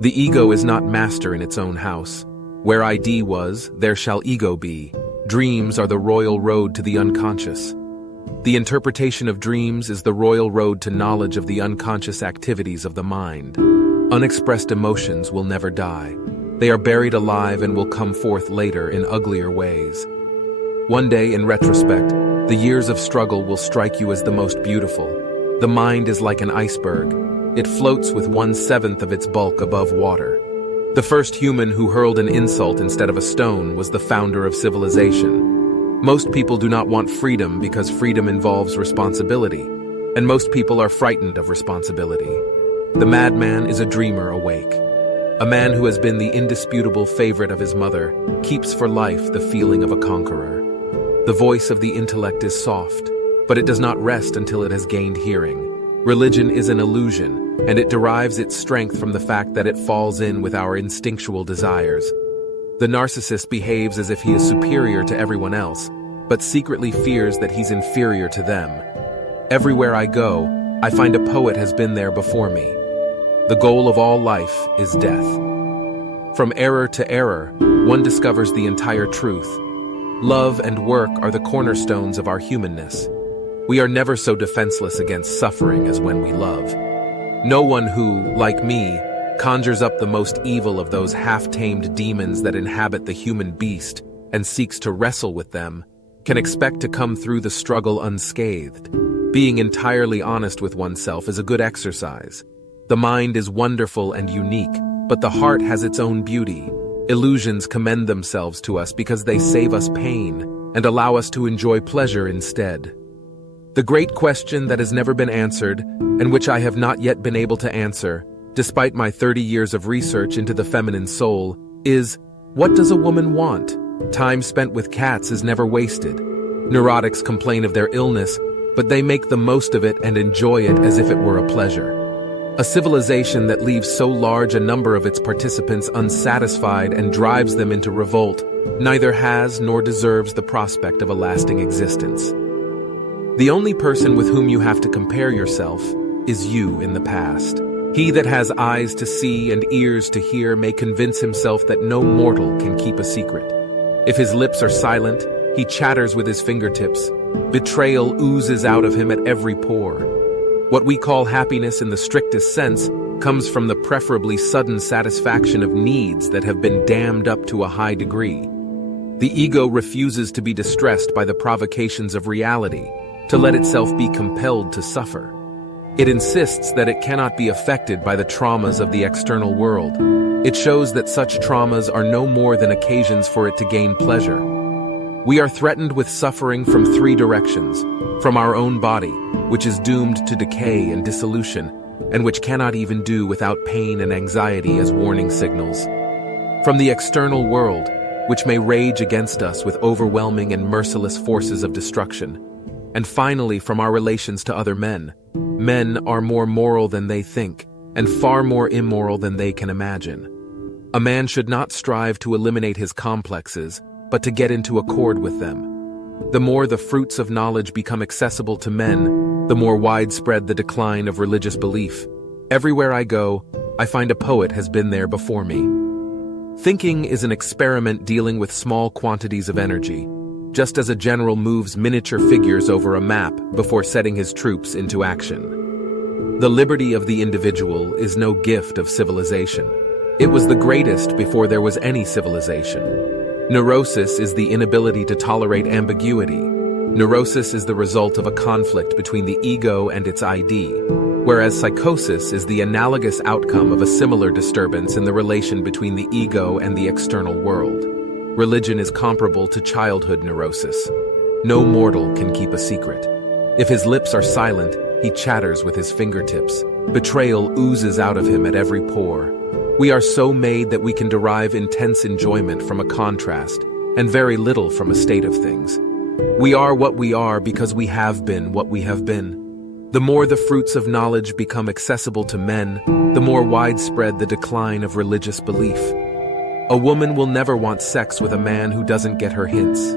The ego is not master in its own house. Where ID was, there shall ego be. Dreams are the royal road to the unconscious. The interpretation of dreams is the royal road to knowledge of the unconscious activities of the mind. Unexpressed emotions will never die. They are buried alive and will come forth later in uglier ways. One day, in retrospect, the years of struggle will strike you as the most beautiful. The mind is like an iceberg. It floats with 1/7 of its bulk above water. The first human who hurled an insult instead of a stone was the founder of civilization. Most people do not want freedom because freedom involves responsibility, and most people are frightened of responsibility. The madman is a dreamer awake. A man who has been the indisputable favorite of his mother keeps for life the feeling of a conqueror. The voice of the intellect is soft, but it does not rest until it has gained hearing. Religion is an illusion, and it derives its strength from the fact that it falls in with our instinctual desires. The narcissist behaves as if he is superior to everyone else, but secretly fears that he's inferior to them. Everywhere I go, I find a poet has been there before me. The goal of all life is death. From error to error, one discovers the entire truth. Love and work are the cornerstones of our humanness. We are never so defenseless against suffering as when we love. No one who, like me, conjures up the most evil of those half-tamed demons that inhabit the human beast and seeks to wrestle with them, can expect to come through the struggle unscathed. Being entirely honest with oneself is a good exercise. The mind is wonderful and unique, but the heart has its own beauty. Illusions commend themselves to us because they save us pain and allow us to enjoy pleasure instead. The great question that has never been answered, and which I have not yet been able to answer, despite my 30 years of research into the feminine soul, is, what does a woman want? Time spent with cats is never wasted. Neurotics complain of their illness, but they make the most of it and enjoy it as if it were a pleasure. A civilization that leaves so large a number of its participants unsatisfied and drives them into revolt neither has nor deserves the prospect of a lasting existence. The only person with whom you have to compare yourself is you in the past. He that has eyes to see and ears to hear may convince himself that no mortal can keep a secret. If his lips are silent, he chatters with his fingertips. Betrayal oozes out of him at every pore. What we call happiness in the strictest sense comes from the preferably sudden satisfaction of needs that have been dammed up to a high degree. The ego refuses to be distressed by the provocations of reality, to let itself be compelled to suffer. It insists that it cannot be affected by the traumas of the external world. It shows that such traumas are no more than occasions for it to gain pleasure. We are threatened with suffering from 3 directions: from our own body, which is doomed to decay and dissolution, and which cannot even do without pain and anxiety as warning signals; from the external world, which may rage against us with overwhelming and merciless forces of destruction; and finally from our relations to other men. Men are more moral than they think, and far more immoral than they can imagine. A man should not strive to eliminate his complexes, but to get into accord with them. The more the fruits of knowledge become accessible to men, the more widespread the decline of religious belief. Everywhere I go, I find a poet has been there before me. Thinking is an experiment dealing with small quantities of energy, just as a general moves miniature figures over a map before setting his troops into action. The liberty of the individual is no gift of civilization. It was the greatest before there was any civilization. Neurosis is the inability to tolerate ambiguity. Neurosis is the result of a conflict between the ego and its ID, whereas psychosis is the analogous outcome of a similar disturbance in the relation between the ego and the external world. Religion is comparable to childhood neurosis. No mortal can keep a secret. If his lips are silent, he chatters with his fingertips. Betrayal oozes out of him at every pore. We are so made that we can derive intense enjoyment from a contrast, and very little from a state of things. We are what we are because we have been what we have been. The more the fruits of knowledge become accessible to men, the more widespread the decline of religious belief. A woman will never want sex with a man who doesn't get her hints.